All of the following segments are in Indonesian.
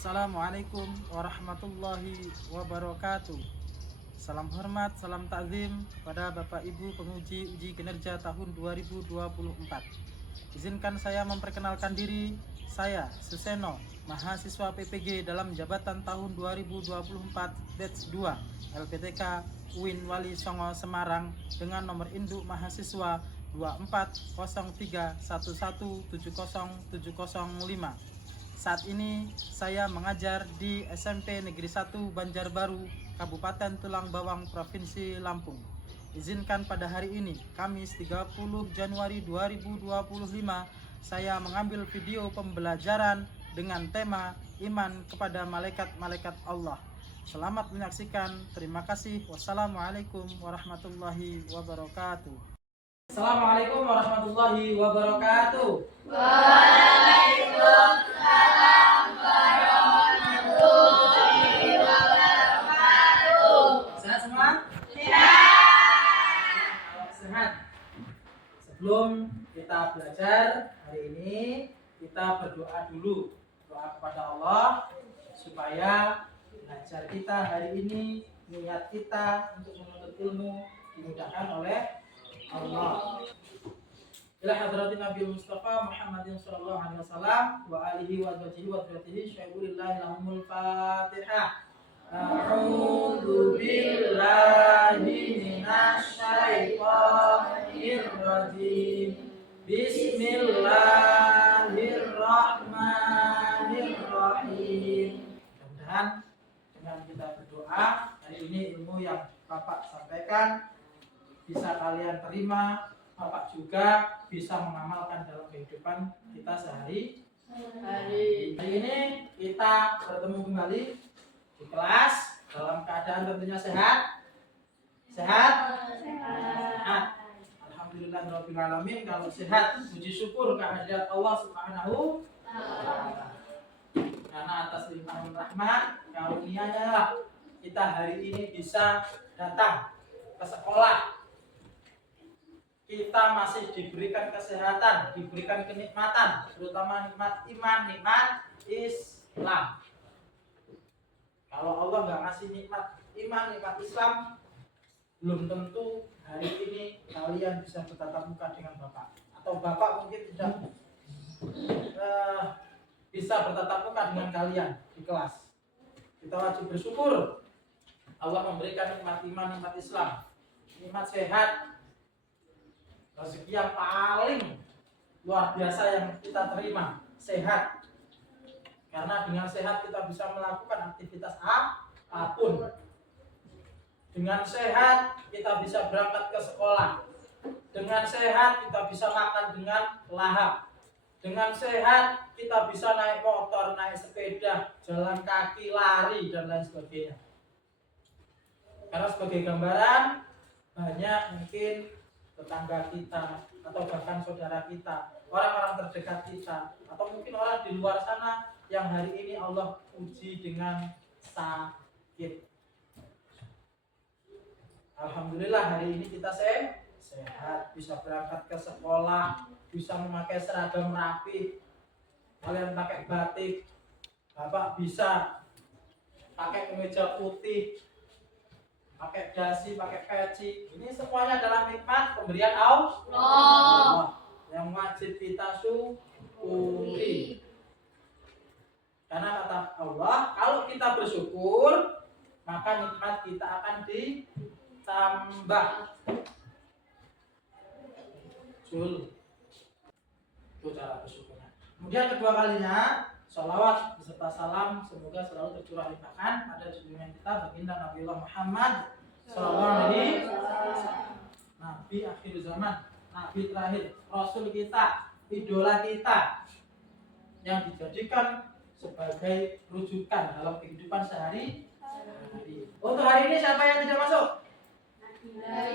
Assalamualaikum warahmatullahi wabarakatuh. Salam hormat, salam takzim kepada Bapak Ibu penguji uji kinerja tahun 2024. Izinkan saya memperkenalkan diri. Saya Suseno, mahasiswa PPG dalam jabatan tahun 2024 batch 2 LPTK UIN Wali Songo Semarang dengan nomor induk mahasiswa 240311707005. Saat ini saya mengajar di SMP Negeri 1 Banjarbaru, Kabupaten Tulang Bawang, Provinsi Lampung. Izinkan pada hari ini, Kamis 30 Januari 2025, saya mengambil video pembelajaran dengan tema Iman kepada Malaikat-Malaikat Allah. Selamat menyaksikan. Terima kasih. Wassalamualaikum warahmatullahi wabarakatuh. Assalamualaikum warahmatullahi wabarakatuh. Waalaikumsalam warahmatullahi wabarakatuh. Sehat semua? Sehat. Sehat. Sebelum kita belajar hari ini, kita berdoa dulu. Doa kepada Allah supaya belajar kita hari ini, niat kita untuk menuntut ilmu dimudahkan oleh Allah. Ila hadratin Nabi Mustafa Muhammadin sallallahu alaihi wasallam wa alihi wa azwajihi wa dzurriyyatihi syai'ulillahi lahumul Fatihah. A'udzu billahi minasy syaithanir rajim. Bismillahirrahmanirrahim. Mudah-mudahan dengan kita berdoa hari ini ilmu yang Bapak sampaikan bisa kalian terima, Bapak juga bisa mengamalkan dalam kehidupan kita sehari-hari. Hari ini kita bertemu kembali di kelas dalam keadaan tentunya sehat. Sehat? Sehat. Alhamdulillahirabbil alamin. Kalau sehat, puji syukur kehadirat Allah Subhanahu wa taala. Karena atas limpahan rahmat karunia-Nya lah kita hari ini bisa datang ke sekolah. Kita masih diberikan kesehatan, diberikan kenikmatan, terutama nikmat iman, nikmat Islam. Kalau Allah nggak ngasih nikmat iman, nikmat Islam, belum tentu hari ini kalian bisa bertatap muka dengan Bapak. Atau Bapak mungkin tidak bisa bertatap muka dengan kalian di kelas. Kita wajib bersyukur Allah memberikan nikmat iman, nikmat Islam, nikmat sehat, rezeki yang paling luar biasa yang kita terima, sehat. Karena dengan sehat kita bisa melakukan aktivitas apapun. Dengan sehat kita bisa berangkat ke sekolah. Dengan sehat kita bisa makan dengan lahap. Dengan sehat kita bisa naik motor, naik sepeda, jalan kaki, lari, dan lain sebagainya. Karena sebagai gambaran, banyak mungkin tetangga kita atau bahkan saudara kita, orang-orang terdekat kita, atau mungkin orang di luar sana yang hari ini Allah uji dengan sakit. Alhamdulillah hari ini kita sehat, bisa berangkat ke sekolah, bisa memakai seragam rapi. Kalian pakai batik, Bapak bisa pakai kemeja putih, pakai dasi, pakai peci. Ini semuanya adalah nikmat pemberian Allah yang wajib kita syukuri. Karena kata Allah, kalau kita bersyukur, maka nikmat kita akan ditambah. Itu cara bersyukurnya. Kemudian kedua kalinya, sholawat beserta salam semoga selalu tercurah limpahkan pada junjungan kita baginda Nabiullah Muhammad sallallahu alaihi wasallam, Nabi akhir zaman, Nabi terakhir, Rasul kita, idola kita, yang dijadikan sebagai rujukan dalam kehidupan sehari-hari. Untuk hari ini siapa yang tidak masuk?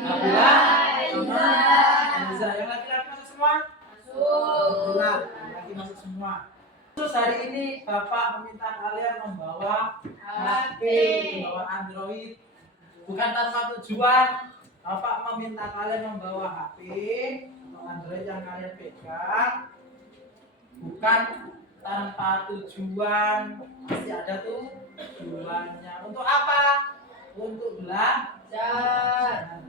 Nabila, Aiza. Yang laki-laki masuk semua? Alhamdulillah, laki masuk semua. Terus hari ini Bapak meminta kalian membawa HP, membawa Android, bukan tanpa tujuan. Bapak meminta kalian membawa HP atau Android yang kalian pegang, bukan tanpa tujuan, pasti ada tujuannya. Untuk apa? Untuk belajar.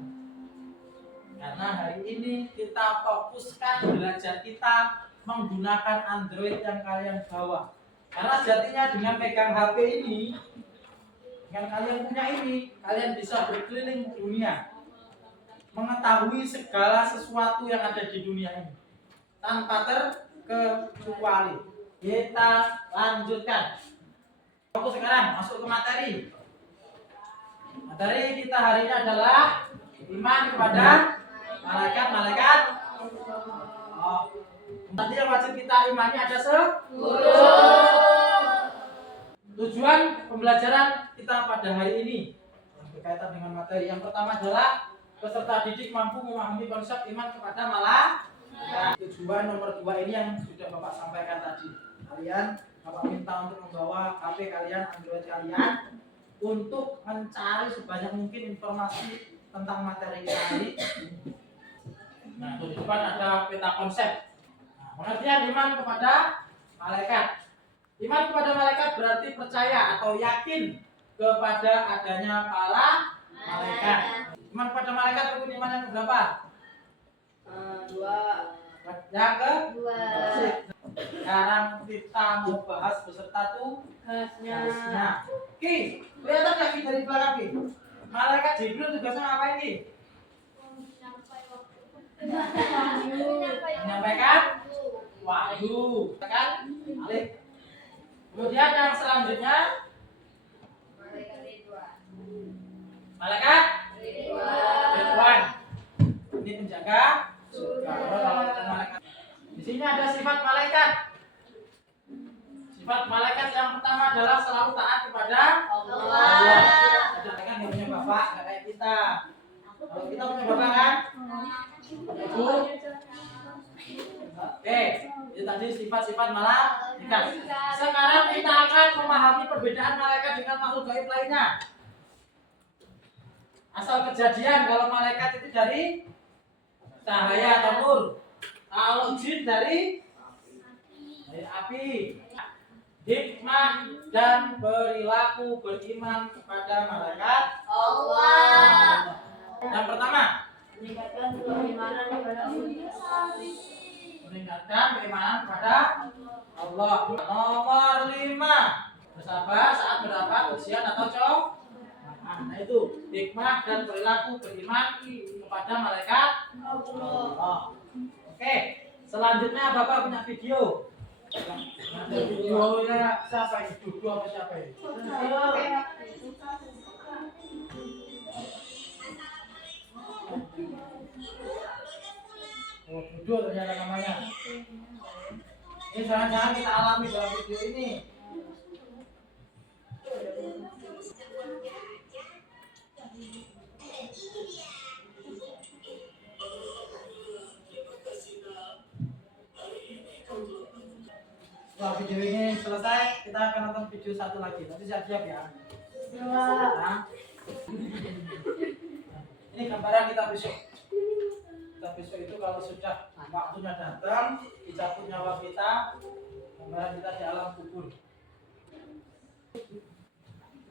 Karena hari ini kita fokuskan belajar kita menggunakan Android yang kalian bawa. Karena sejatinya dengan pegang HP ini, dengan kalian punya ini, kalian bisa berkeliling dunia, mengetahui segala sesuatu yang ada di dunia ini tanpa terkecuali. Kita lanjutkan. Fokus sekarang masuk ke materi. Materi kita hari ini adalah iman kepada malaikat. Oh, tadi yang wajib kita imani ada 10. Tujuan pembelajaran kita pada hari ini yang berkaitan dengan materi yang pertama adalah peserta didik mampu memahami konsep iman kepada malaikat. Tujuan nomor 2 ini yang sudah Bapak sampaikan tadi. Bapak minta untuk membawa HP kalian, Android kalian, untuk mencari sebanyak mungkin informasi tentang materi ini. Nah, di depan ada peta konsep. Nah, pengertian iman kepada malaikat. Iman kepada malaikat berarti percaya atau yakin kepada adanya para malaikat. Iman kepada malaikat rukun iman yang berapa? 2. Yang kedua. Sekarang kita mau bahas beserta tugasnya. Ki, kelihatan nggak Ki dari belakang Ki? Malaikat Jibril tugasnya ngapain Ki? Menyampaikan wahyu, kan? Alif. Kemudian yang selanjutnya malaikat Ridwan. Ini penjaga surga. Malaikat. Di sini ada sifat malaikat. Sifat malaikat yang pertama adalah selalu taat kepada Allah. Malaikat yang punya bapak, nggak kayak kita. Kalau kita punya bapak kan? Ibu. Oke, itu tadi sifat-sifat malaikat. Sekarang kita akan memahami perbedaan malaikat dengan makhluk gaib lainnya. Asal kejadian kalau malaikat itu dari cahaya atau nur. Kalau jin dari api. Hikmah dan perilaku beriman kepada malaikat Allah. Yang pertama, Meningkatkan keimanan kepada Allah. meningkatkan keimanan kepada Allah. Nomor 5, bersabar saat mendapat ujian atau cobaan. Nah itu hikmah dan perilaku beriman kepada malaikat Allah. Oke, selanjutnya Bapak punya video. Ada videonya siapa ini? Dudu apa siapa ini? Oh, Dudu ternyata namanya. Ini jangan-jangan kita alami dalam video ini. Setelah video ini selesai, kita akan nonton video satu lagi. Nanti siap-siap ya. Nah. Ini gambaran kita besok. Kita besok itu kalau sudah waktunya datang, dicabut nyawa kita, gambaran kita di alam kubur.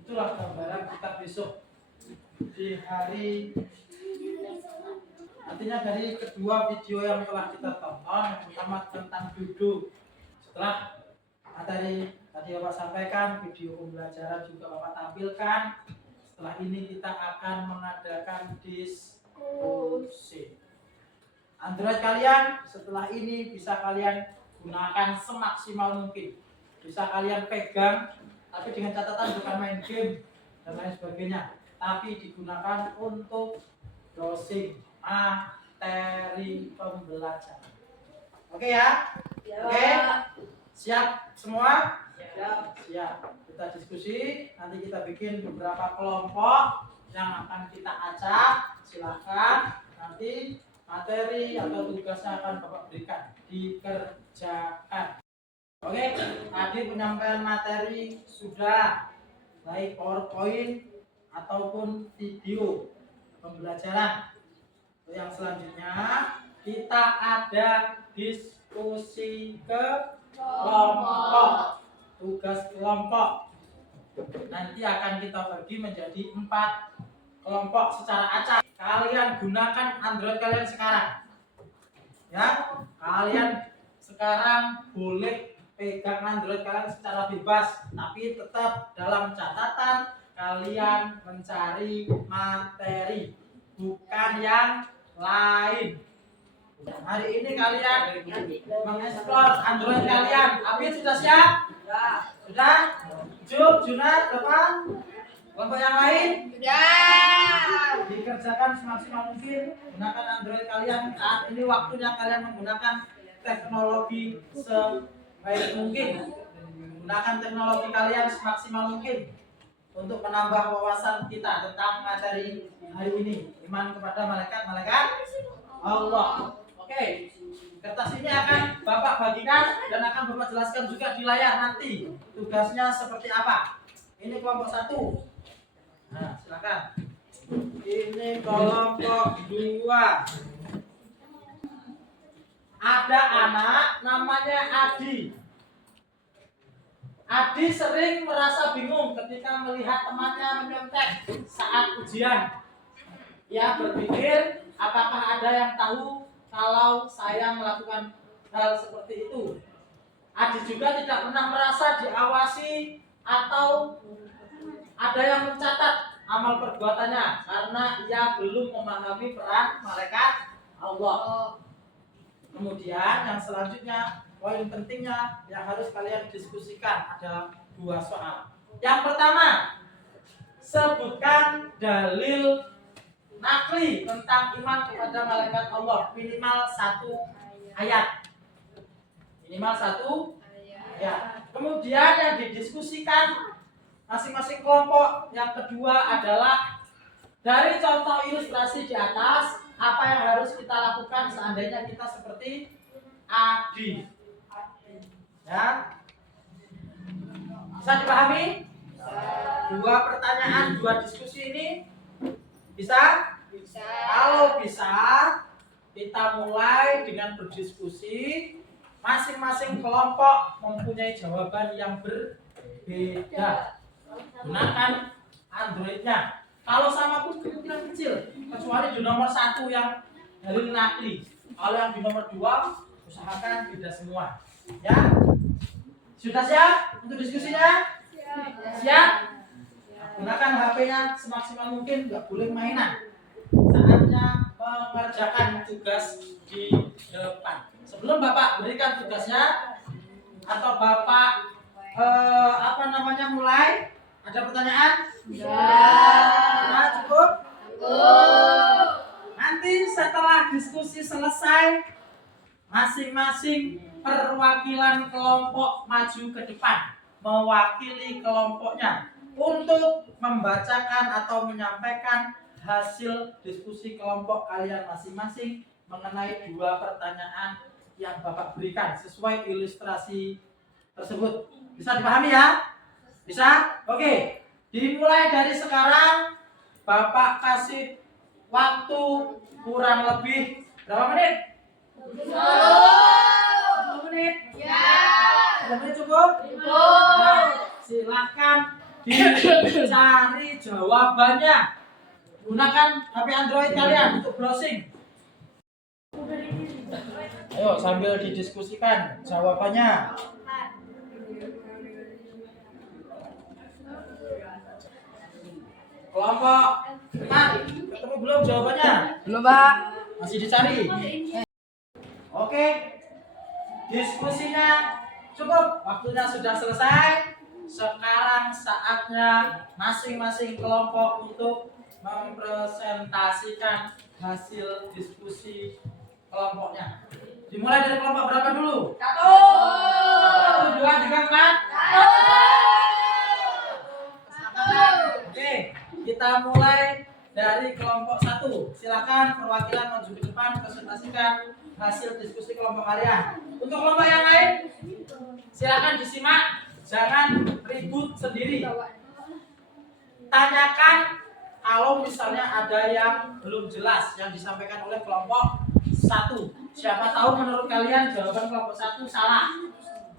Itulah gambaran kita besok di hari. Artinya dari kedua video yang telah kita tonton, yang pertama tentang duduk. Setelah materi tadi Bapak sampaikan, video pembelajaran juga Bapak tampilkan. Setelah ini kita akan mengadakan diskusi. Android kalian setelah ini bisa kalian gunakan semaksimal mungkin. Bisa kalian pegang, tapi dengan catatan bukan main game dan lain sebagainya, tapi digunakan untuk browsing materi pembelajaran. Oke ya? Oke? Siap semua? Siap. Kita diskusi, nanti kita bikin beberapa kelompok yang akan kita acak. Silakan nanti materi atau tugasnya akan Bapak berikan, dikerjakan. Oke, tadi penyampaian materi sudah, baik PowerPoint ataupun video pembelajaran. Yang selanjutnya kita ada diskusi ke kelompok. Tugas kelompok. Nanti akan kita bagi menjadi 4 kelompok secara acak. Kalian gunakan Android kalian sekarang. Ya, kalian sekarang boleh pegang Android kalian secara bebas, tapi tetap dalam catatan kalian mencari materi, bukan yang lain. Hari ini kalian mengeksplor Android kalian. Abi sudah siap? Sudah? Jub, Junat, Bapak? Kelompok yang lain? Sudah. Dikerjakan semaksimal mungkin. Gunakan Android kalian. Saat ini waktunya kalian menggunakan teknologi sebaik mungkin. Gunakan teknologi kalian semaksimal mungkin untuk menambah wawasan kita tentang materi hari ini. Iman kepada malaikat-malaikat Allah. Oke. Kertas ini akan Bapak bagikan dan akan Bapak jelaskan juga di layar nanti. Tugasnya seperti apa? Ini kelompok 1. Nah, silakan. Ini kelompok 2. Ada anak namanya Adi. Adi sering merasa bingung ketika melihat temannya menyontek saat ujian. Ia berpikir, apakah ada yang tahu kalau saya melakukan hal seperti itu? Adi juga tidak pernah merasa diawasi atau ada yang mencatat amal perbuatannya karena ia belum memahami peran malaikat Allah. Kemudian yang selanjutnya, poin pentingnya yang harus kalian diskusikan ada 2 soal. Yang pertama, sebutkan dalil nakli tentang iman kepada malaikat Allah, minimal 1 ayat. Minimal 1 ayat. Kemudian yang didiskusikan masing-masing kelompok yang kedua adalah dari contoh ilustrasi di atas, apa yang harus kita lakukan seandainya kita seperti Adi. Ya. Bisa dipahami? 2 pertanyaan, 2 diskusi ini bisa? Bisa. Kalau bisa, kita mulai dengan berdiskusi. Masing-masing kelompok mempunyai jawaban yang berbeda. Gunakan Androidnya. Kalau sama pun kemungkinan kecil, kecuali di nomor 1 yang dalil nakli. Kalau yang di nomor 2, usahakan beda semua. Ya? Sudah siap untuk diskusinya? Siap? Gunakan HP-nya semaksimal mungkin, nggak boleh mainan. Saatnya mengerjakan tugas di depan. Sebelum Bapak berikan tugasnya atau Bapak mulai, ada pertanyaan? Sudah cukup? Nanti setelah diskusi selesai, masing-masing perwakilan kelompok maju ke depan, mewakili kelompoknya untuk membacakan atau menyampaikan hasil diskusi kelompok kalian masing-masing mengenai 2 pertanyaan yang Bapak berikan sesuai ilustrasi tersebut. Bisa dipahami ya? Bisa? Oke. Dimulai dari sekarang, Bapak kasih waktu kurang lebih berapa menit? 10 menit? Ya. 10 menit cukup? Nah, silakan dicari jawabannya. Gunakan HP Android kalian untuk browsing. Ayo sambil didiskusikan jawabannya. Kelompok 4, ketemu belum jawabannya? Belum, Pak. Masih dicari. Oke. Diskusinya cukup. Waktunya sudah selesai. Sekarang saatnya masing-masing kelompok untuk mempresentasikan hasil diskusi kelompoknya. Dimulai dari kelompok berapa dulu? 1, 2, 3, 4. Oke, kita mulai dari kelompok 1. Silakan perwakilan maju ke depan presentasikan hasil diskusi kelompok kalian. Untuk kelompok yang lain, silakan disimak, jangan ribut sendiri. Tanyakan kalau misalnya ada yang belum jelas yang disampaikan oleh kelompok 1. Siapa tahu menurut kalian jawaban kelompok 1 salah.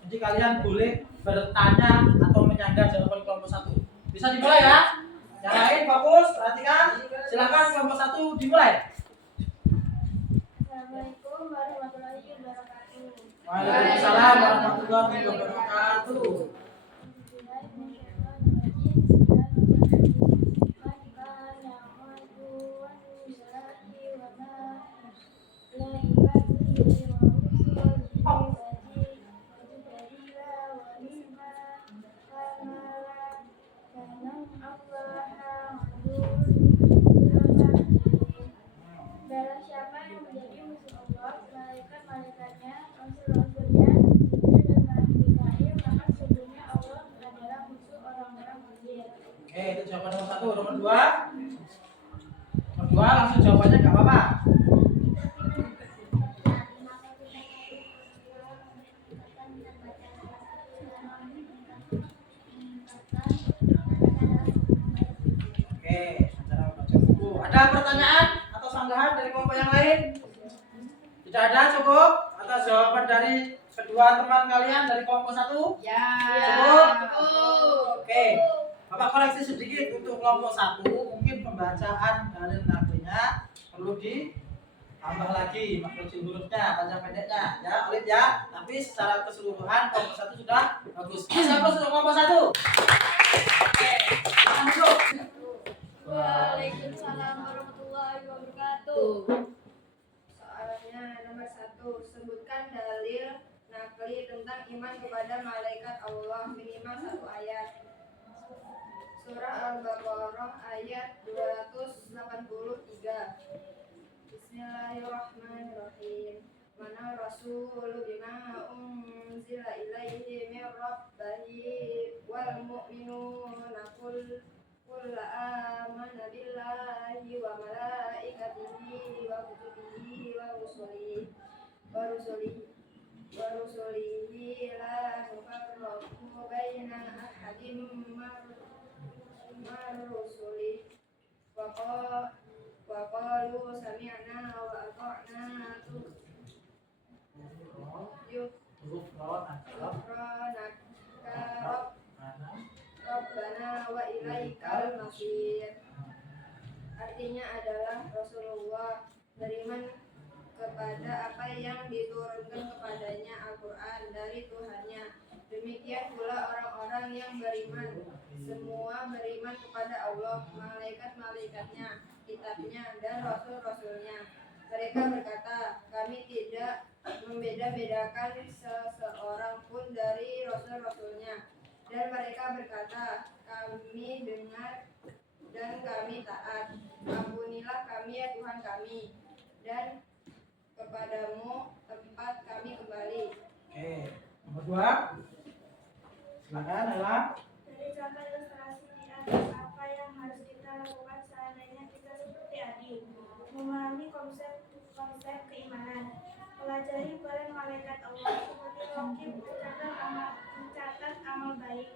Jadi kalian boleh bertanya atau menyanggah jawaban kelompok 1. Bisa dimulai ya. Yang lain fokus, perhatikan. Silakan kelompok 1 dimulai. Assalamualaikum warahmatullahi wabarakatuh. Waalaikumsalam warahmatullahi wabarakatuh. Barang siapa yang menjadi musuh Allah, malaikat-malaikatnya, rasul-rasulnya, dan Mikail, maka sesungguhnya Allah adalah musuh orang-orang kafir. Oke, itu jawaban nomor 1. Nomor 2. Nomor 2 langsung jawabannya enggak apa-apa. Oke, cara membaca buku. Ada pertanyaan atau sanggahan dari kelompok yang lain? Tidak ada, cukup? Atau jawaban dari kedua teman kalian dari kelompok 1? Ya. Cukup? Cukup. Oke. Bapak koreksi sedikit untuk kelompok 1, mungkin pembacaan dalil nafinya perlu ditambah lagi makhraj hurufnya, panjang pendeknya ya, Olip ya. Tapi secara keseluruhan kelompok 1 sudah bagus. Siapa untuk kelompok 1? Oke. Masuk. Waalaikumsalam warahmatullahi wabarakatuh. Soalnya nomor 1, sebutkan dalil nakli tentang iman kepada malaikat Allah minimal 1 ayat. Surah Al-Baqarah ayat 283. Bismillahirrahmanirrahim. Mana rasulu bima unzila ilaihi min rabbihi wal mu'minuna kulla amana billahi wa malaikatihi wa kutubihi wa rusulihi la nufarriqu baina ahadin marusuli wa qalu sami'na wa ata'na Rabbana wa ilaikal masir. Artinya adalah Rasulullah beriman kepada apa yang diturunkan kepadanya Al-Quran dari Tuhannya. Demikian pula orang-orang yang beriman, semua beriman kepada Allah, malaikat-malaikatnya, kitabnya, dan rasul-rasulnya. Mereka berkata, kami tidak membeda-bedakan seseorang pun dari rasul-rasulnya. Dan mereka berkata, kami dengar dan kami taat. Ampunilah kami ya Tuhan kami, dan kepadamu tempat kami kembali. Oke. Nomor 2. Silakan Ella. Dari contoh ilustrasi di atas, apa yang harus kita lakukan seandainya kita seperti Adi? Memahami konsep keimanan, pelajari peran malaikat Allah seperti rokib, mencatat amal baik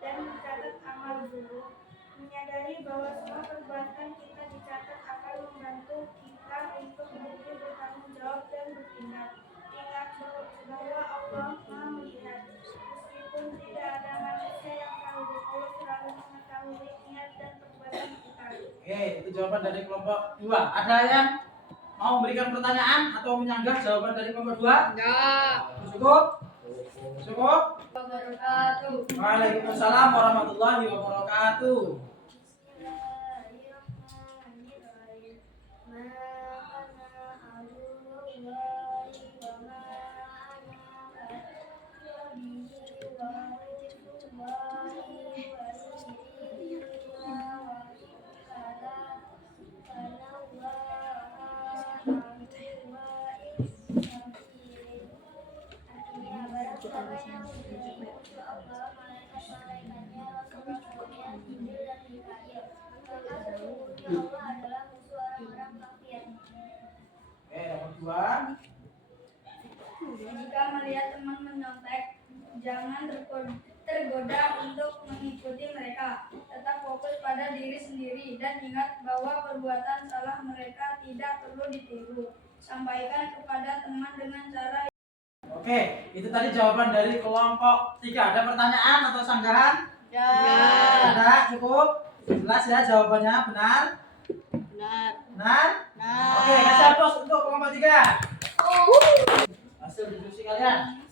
dan mencatat amal buruk, menyadari bahwa semua perbuatan kita dicatat akan membantu kita untuk lebih bertanggung jawab dan bertindak. Ingat bahwa Allah Maha melihat. Meskipun tidak ada manusia yang tahu, Allah selalu mengetahui niat dan perbuatan kita. Oke, itu jawaban dari kelompok 2. Ada yang mau memberikan pertanyaan atau menyanggah jawaban dari kelompok 2? Enggak. Cukup? Cukup? Wabarakatuh. Waalaikumsalam warahmatullahi wabarakatuh. Bismillahirrahmanirrahim. Ma ana adullahi wa ma ana bihi wa rusulihi wa rusulihi wa kala artinya barang siapa yang menjadi musuh Allah, malaikat-malaikatnya, rasul-rasulnya, Jibril dan Mikail, maka sesungguhnya Allah adalah musuh orang-orang kafir. Oke, nomor 2. Jika melihat teman menyontek, jangan tergoda untuk mengikuti mereka. Tetap fokus pada diri sendiri dan ingat bahwa perbuatan salah mereka tidak perlu ditiru. Sampaikan kepada teman dengan cara. Oke, Oke, itu tadi jawaban dari kelompok 3. Ada pertanyaan atau sanggahan? Ya. Ada, cukup. Jelas ya jawabannya benar? Benar. Benar? Nah. Oke, kasih aplaus untuk kelompok 3. Hasil diskusi kalian.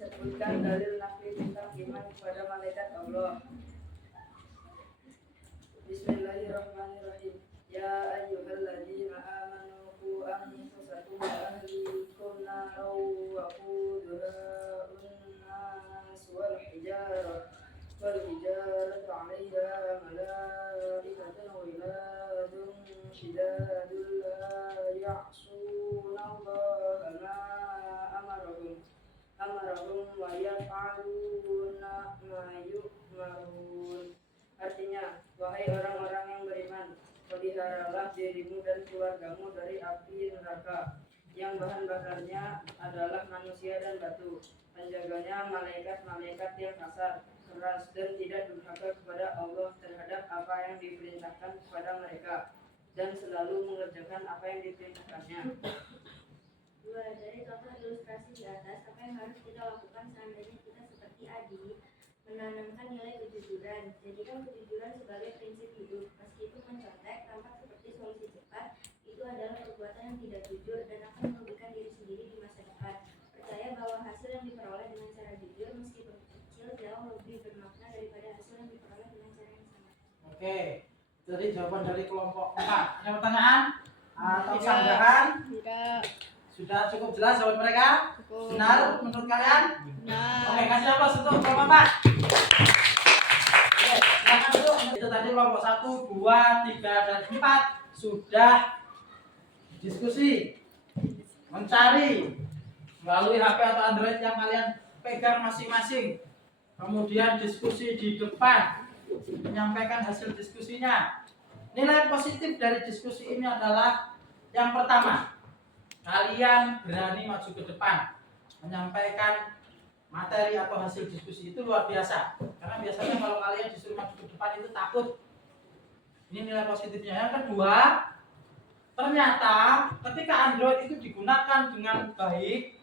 Sebutkan dalil nakli tentang iman kepada malaikat Allah. Bismillahirrahmanirrahim. Ya ayyuhalladzina amanu qu anfusakum wa ahlikum naran wa quduha an-nas wal hijaratu 'alaiha malaikatun ghiladun shidadun la ya'suna Allaha ma amarahum wa yaf'aluna ma yu'marun. Artinya, wahai orang-orang yang beriman, peliharalah dirimu dan keluargamu dari api neraka yang bahan bakarnya adalah manusia dan batu. Penjaganya malaikat-malaikat yang kasar, keras, dan tidak durhaka kepada Allah terhadap apa yang diperintahkan kepada mereka, dan selalu mengerjakan apa yang diperintahkannya. 2. Dari contoh ilustrasi di atas, apa yang harus kita lakukan seandainya kita seperti Adi menanamkan nilai kejujuran. Jadikan kejujuran sebagai prinsip hidup. Meski itu mencontek, tampak seperti solusi cepat, itu adalah perbuatan yang tidak jujur dan akan merugikan diri sendiri di masa depan. Percaya bahwa hasil yang diperoleh dengan cara jujur, meskipun kecil, jauh lebih bermakna daripada hasil yang diperoleh dengan cara yang sama. Oke, jadi jawaban dari kelompok 4. Ada pertanyaan atau sanggahan? Tidak. Sudah cukup jelas jawaban mereka? Cukup. Benar menurut kalian? Benar. Oke, kasih aplaus untuk kelompok 4. Oke, silakan dulu. Itu tadi kelompok 1, 2, 3, dan 4 sudah diskusi mencari melalui HP atau Android yang kalian pegang masing-masing. Kemudian diskusi di depan, menyampaikan hasil diskusinya. Nilai positif dari diskusi ini adalah yang pertama, kalian berani maju ke depan, menyampaikan materi atau hasil diskusi itu luar biasa. Karena biasanya kalau kalian disuruh maju ke depan itu takut. Ini nilai positifnya. Yang kedua, ternyata ketika Android itu digunakan dengan baik,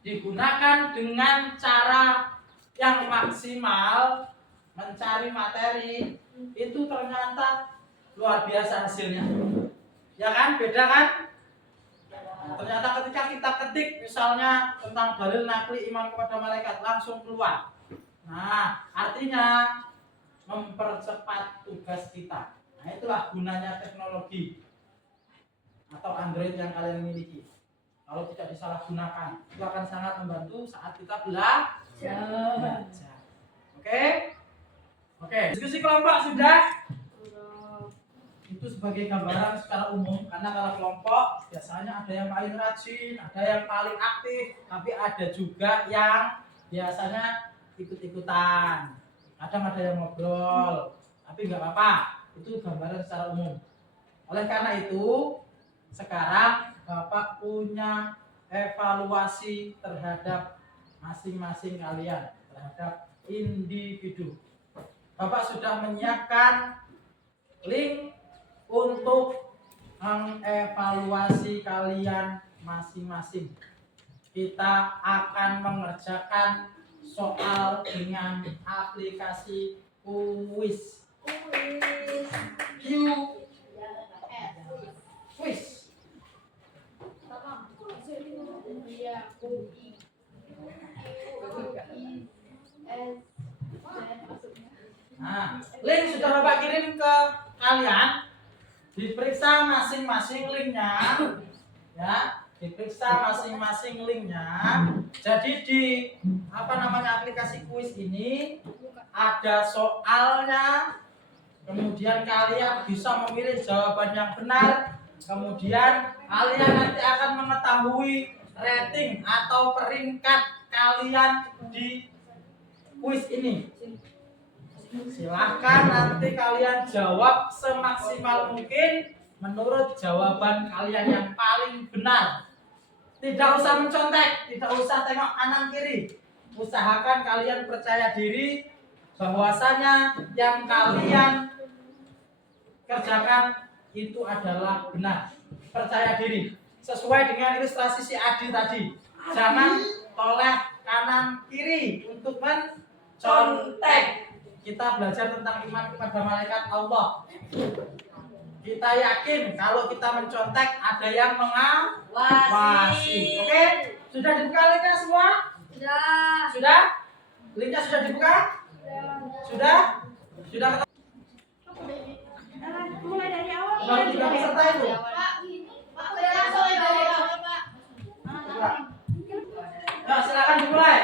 digunakan dengan cara yang maksimal, mencari materi, itu ternyata luar biasa hasilnya. Ya kan? Beda kan? Nah, ternyata ketika kita ketik misalnya tentang dalil nakli iman kepada malaikat, langsung keluar. Nah, artinya mempercepat tugas kita. Nah, itulah gunanya teknologi atau Android yang kalian miliki. Kalau tidak disalahgunakan, itu akan sangat membantu saat kita belajar. Oke? Oke, diskusi kelompok sudah? Itu sebagai gambaran secara umum, karena kalau kelompok biasanya ada yang paling rajin, ada yang paling aktif, tapi ada juga yang biasanya ikut-ikutan. Kadang ada yang ngobrol, tapi nggak apa-apa. Itu gambaran secara umum. Oleh karena itu, sekarang Bapak punya evaluasi terhadap masing-masing kalian, terhadap individu. Bapak sudah menyiapkan link untuk mengevaluasi kalian masing-masing. Kita akan mengerjakan soal dengan aplikasi kuis. Kuis. Nah, link sudah Bapak kirim ke kalian. Diperiksa masing-masing linknya, ya, diperiksa masing-masing linknya. Jadi di aplikasi kuis ini ada soalnya, kemudian kalian bisa memilih jawaban yang benar, kemudian kalian nanti akan mengetahui rating atau peringkat kalian di kuis ini. Silahkan nanti kalian jawab semaksimal mungkin menurut jawaban kalian yang paling benar. Tidak usah mencontek, tidak usah tengok kanan kiri. Usahakan kalian percaya diri bahwasanya yang kalian kerjakan itu adalah benar. Percaya diri. sesuai dengan ilustrasi si Adi tadi. Jangan toleh kanan kiri untuk mencontek. Kita belajar tentang iman kepada malaikat Allah. Kita yakin kalau kita mencontek ada yang mengawasi. Oke? Sudah dibuka linknya semua? Sudah? Linknya sudah dibuka? Sudah? Sudah Mulai dari awal. baru 3 peserta itu. Nah, silakan dimulai.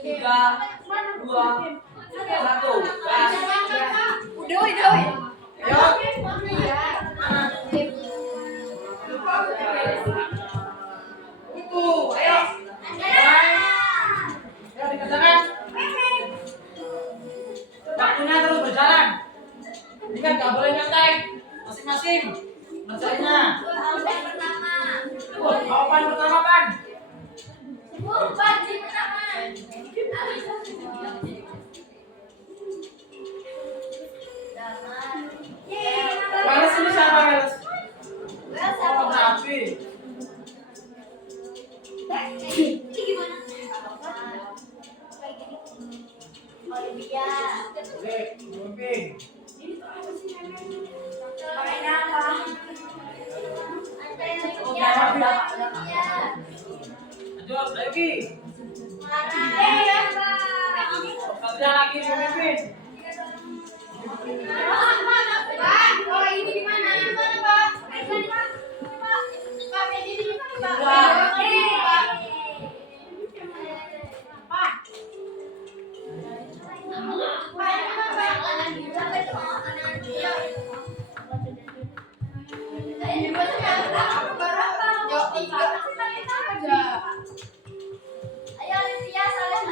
3, 2, 1. Ayo. Itu, ayo. Mulai. Ayo dikerjakan. Waktunya terus berjalan. Ingat nggak boleh nyontek. Masing-masing ngerjainnya. Jawaban pertama Pan. Wales ini siapa Wales? Oh, Nabi. Oke, memimpin. Lanjut, lagi. Satu lagi memimpin.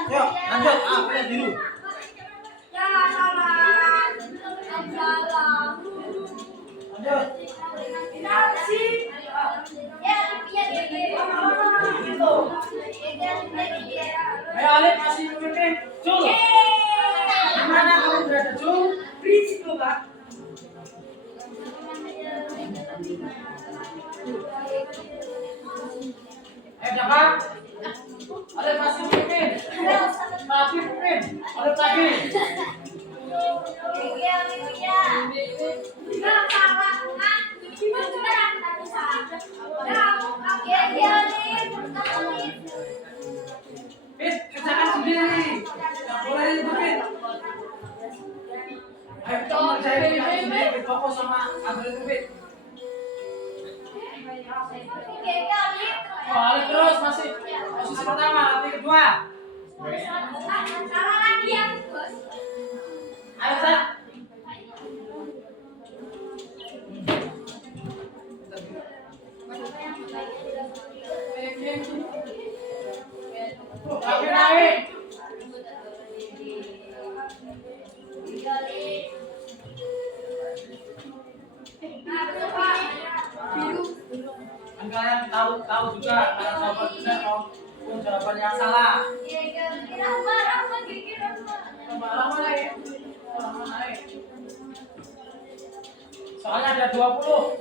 Yuk, lanjut. Pilih dulu. Lanjut. Ayo Alif masih memimpin. Jul. Gimana kamu berada Jul? Berisik lo, Pak. Ayo dapat. Alif masih memimpin. Nabi memimpin. Alif lagi. Fit, kerjakan sendiri. Nggak boleh diikutin. Ayo kita ngerjain sendiri. Fokus sama Android Fit. Oh, Alif terus masih posisi pertama, nanti kedua. Ayo Zat. Lagi naik. Kan kalian tahu juga kalau jawaban benar maupun jawaban yang salah. Rahma naik. Rahma naik. Soalnya ada 20.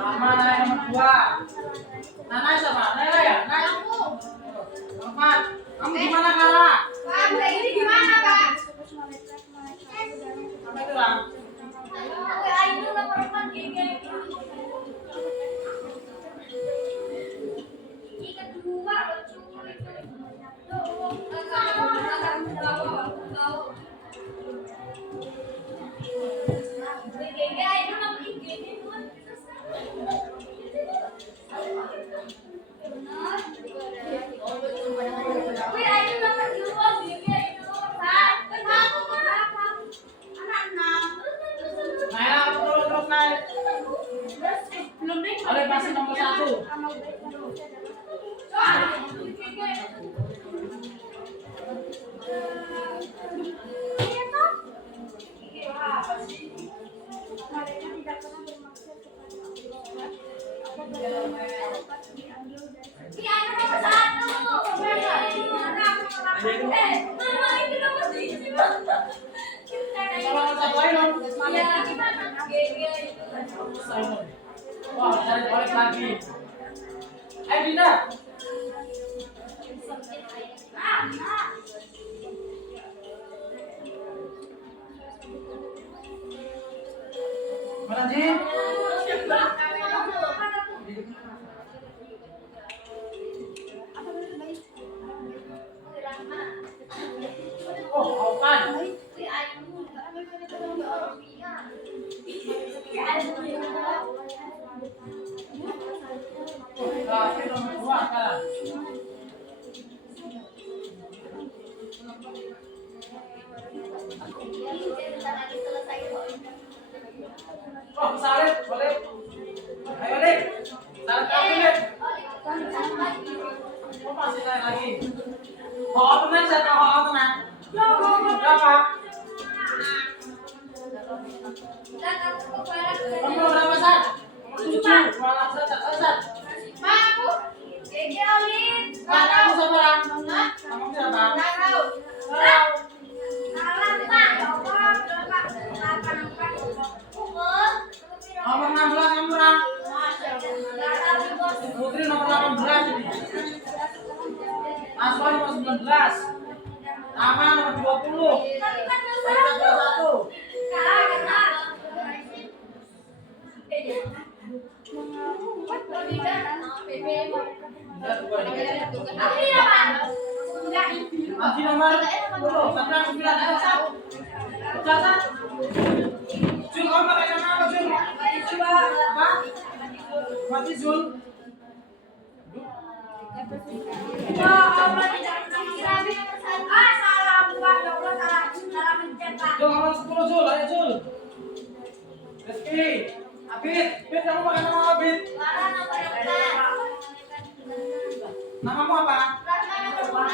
Rahma naik nomor 2. Nana sama? Nana ya? Naik. Rahmat. Kamu gimana Kala? Sampai itu Ram? Oleh masih nomor 1. Ini Wah, cari kolek lagi. Ayo Dinda. Mana Jin? Oh, Opan. Tapi nomor 2 sekarang. Oh, salib, boleh. Ayo, Dik. Salib kamu, Dik. Oh, masih naik lagi. Oh, tenang, saya tahu, oh, tenang. Berapa? Nomor berapa, Sat? Nomor 7. Malah, Sat. Sat, kamu sama orang? Kamu siapa? Nomor 16 kamu orang? Putri nomor 18 ini. Aswa nomor 19. Nama nomor 20. Nomor 21. Masih nomor 10. 9. Ayo, Sat. Sat. Jul, kamu pakai nama apa, Jul? Apa? Mati, Jul. Jul, nomor 10, Jul. Ayo, Jul. Rizky. Abid. Abid, kamu pakai nama Abid. Namamu apa? Nama?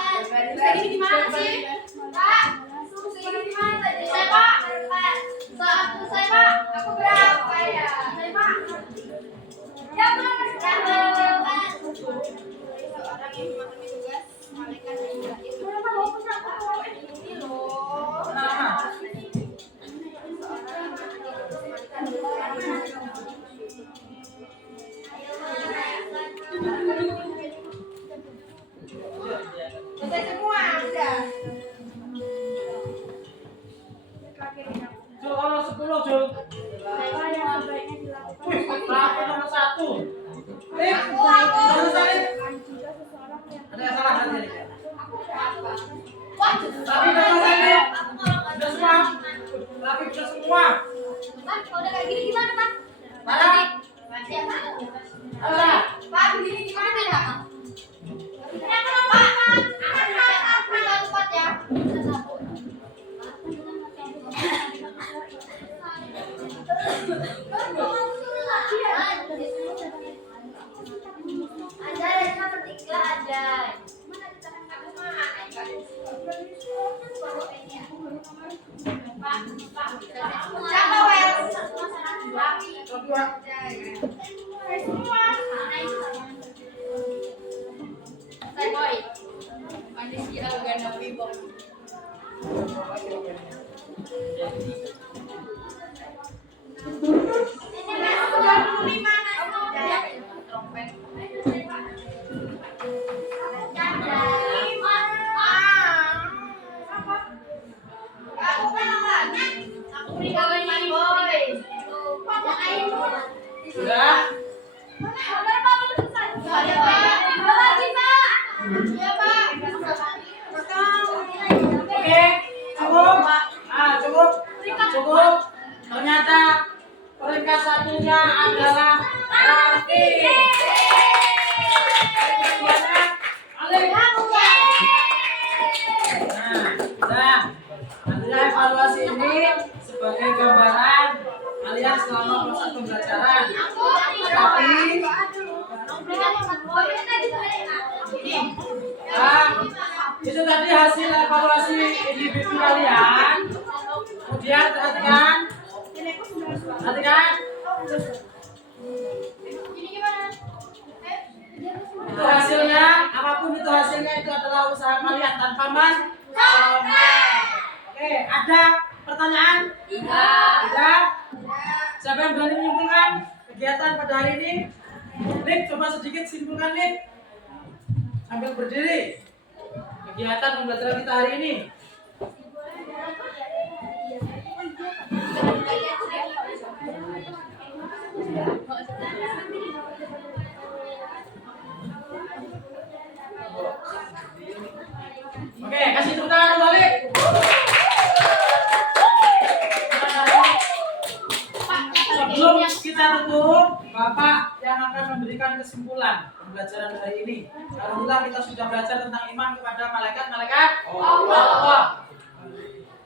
Jul, nomor 10, Jul. Wih, rapi nomor 1. Rik, nomor 1. Ada yang salah tadi. Rapi nomor 1. Sudah semua. Rapi sudah semua. Udah kayak gini gimana, Pak? Mana? Ada. Pak, begini gimana ya, Pak? Ya, Pak. Akan cepat ya. Ada yang bertiga ada. Aku mah siapa Wel? Kedua. Saya boy. Manis kira ganda bibok. Ini masuk 25 trompet. Aku pengen lagi. Aku beri kawan main boy. Sudah? Ada lagi, Pak. Iya, Pak. Oke, cukup. Cukup. Cukup. Ternyata peringkat satunya adalah Raffi. Alif. Nah, artinya evaluasi ini sebagai gambaran kalian selama proses pembelajaran. Tapi itu tadi hasil evaluasi individu kalian. Kemudian perhatikan. Itu hasilnya, apapun itu hasilnya itu adalah usaha kalian tanpa mas. Oke, ada pertanyaan? Tidak. Siapa yang berani menyimpulkan kegiatan pada hari ini? Nik, coba sedikit simpulkan Nik. Sambil berdiri. Kegiatan pembelajaran kita hari ini. Oke, kasih tepuk tangan balik. Sebelum kita tutup, Bapak yang akan memberikan kesimpulan pembelajaran hari ini. Alhamdulillah kita sudah belajar tentang iman kepada malaikat Allah.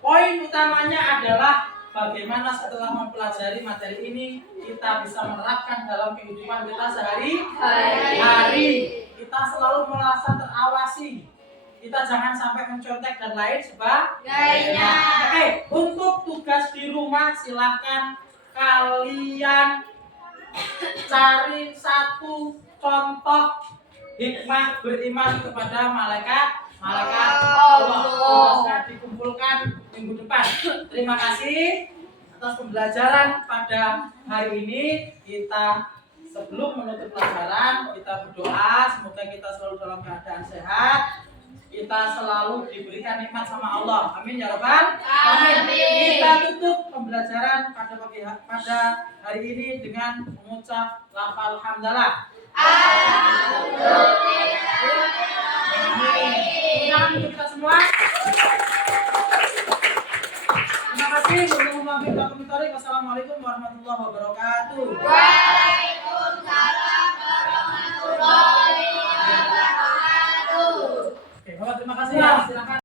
Poin utamanya adalah bagaimana setelah mempelajari materi ini kita bisa menerapkan dalam kehidupan kita sehari-hari. Kita selalu merasa terawasi. Kita jangan sampai mencontek dan lain sebagainya. Oke, untuk tugas di rumah silahkan kalian cari satu contoh hikmah beriman kepada malaikat Allah. Tugasnya dikumpulkan minggu depan. Terima kasih atas pembelajaran pada hari ini. Kita sebelum menutup pelajaran kita berdoa semoga kita selalu dalam keadaan sehat. Kita selalu diberikan nikmat sama Allah. Amin ya rabbal alamin. Kita tutup pembelajaran pada hari ini dengan mengucap lafal hamdalah. Amin. Untuk kita semua. Terima kasih. Wassalamualaikum warahmatullahi wabarakatuh.